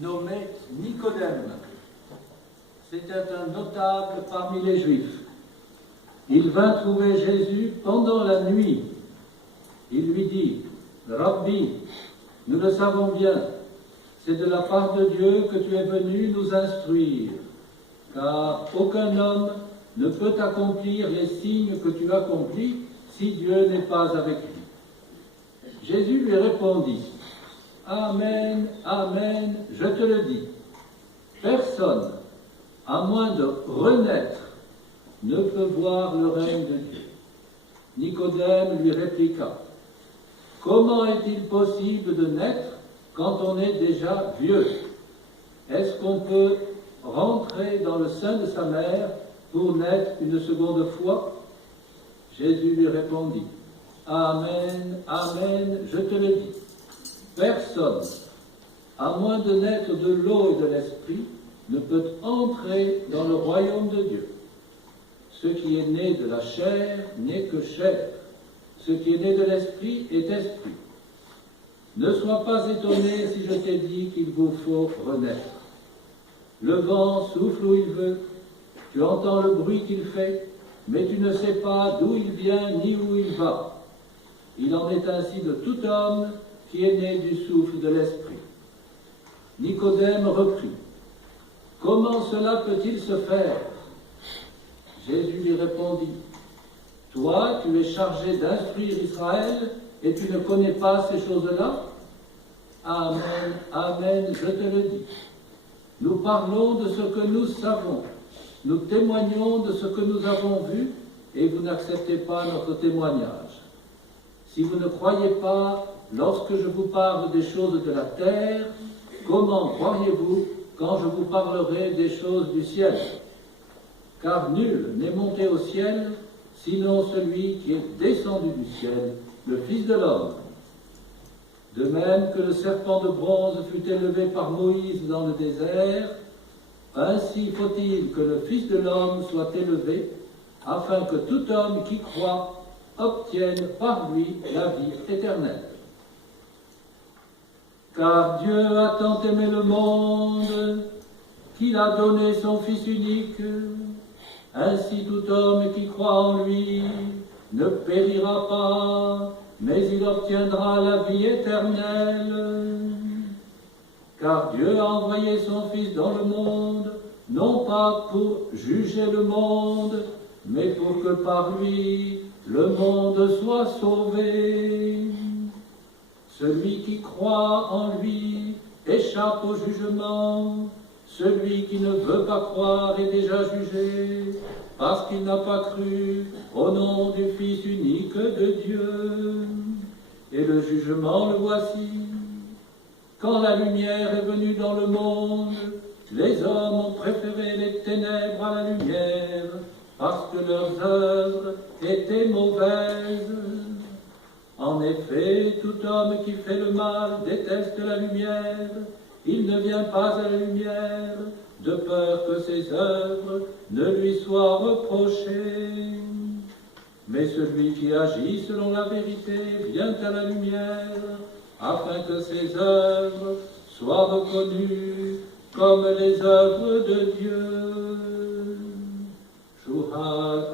Nommé Nicodème. C'était un notable parmi les Juifs. Il vint trouver Jésus pendant la nuit. Il lui dit, « Rabbi, nous le savons bien, c'est de la part de Dieu que tu es venu nous instruire, car aucun homme ne peut accomplir les signes que tu accomplis si Dieu n'est pas avec lui. » Jésus lui répondit, « Amen, Amen, je te le dis. Personne, à moins de renaître, ne peut voir le règne de Dieu. » Nicodème lui répliqua, « Comment est-il possible de naître quand on est déjà vieux? Est-ce qu'on peut rentrer dans le sein de sa mère pour naître une seconde fois? » Jésus lui répondit, « Amen, Amen, je te le dis. Personne, à moins de naître de l'eau et de l'esprit, ne peut entrer dans le royaume de Dieu. Ce qui est né de la chair n'est que chair. Ce qui est né de l'esprit est esprit. Ne sois pas étonné si je t'ai dit qu'il vous faut renaître. Le vent souffle où il veut, tu entends le bruit qu'il fait, mais tu ne sais pas d'où il vient ni où il va. Il en est ainsi de tout homme qui est né du souffle de l'esprit. » Nicodème reprit, « Comment cela peut-il se faire ?» Jésus lui répondit, « Toi, tu es chargé d'instruire Israël et tu ne connais pas ces choses-là? Amen, Amen, je te le dis. Nous parlons de ce que nous savons, nous témoignons de ce que nous avons vu, et vous n'acceptez pas notre témoignage. Si vous ne croyez pas lorsque je vous parle des choses de la terre, comment croiriez-vous quand je vous parlerai des choses du ciel? Car nul n'est monté au ciel, sinon celui qui est descendu du ciel, le Fils de l'homme. De même que le serpent de bronze fut élevé par Moïse dans le désert, ainsi faut-il que le Fils de l'homme soit élevé, afin que tout homme qui croit obtienne par lui la vie éternelle. Car Dieu a tant aimé le monde qu'il a donné son Fils unique. Ainsi tout homme qui croit en lui ne périra pas, mais il obtiendra la vie éternelle. Car Dieu a envoyé son Fils dans le monde, non pas pour juger le monde, mais pour que par lui le monde soit sauvé. Celui qui croit en lui échappe au jugement. Celui qui ne veut pas croire est déjà jugé, parce qu'il n'a pas cru au nom du Fils unique de Dieu. Et le jugement, le voici. Quand la lumière est venue dans le monde, les hommes ont préféré les ténèbres à la lumière, parce que leurs œuvres étaient mauvaises. En effet, tout homme qui fait le mal déteste la lumière. Il ne vient pas à la lumière, de peur que ses œuvres ne lui soient reprochées. Mais celui qui agit selon la vérité vient à la lumière, afin que ses œuvres soient reconnues comme les œuvres de Dieu. Shuhal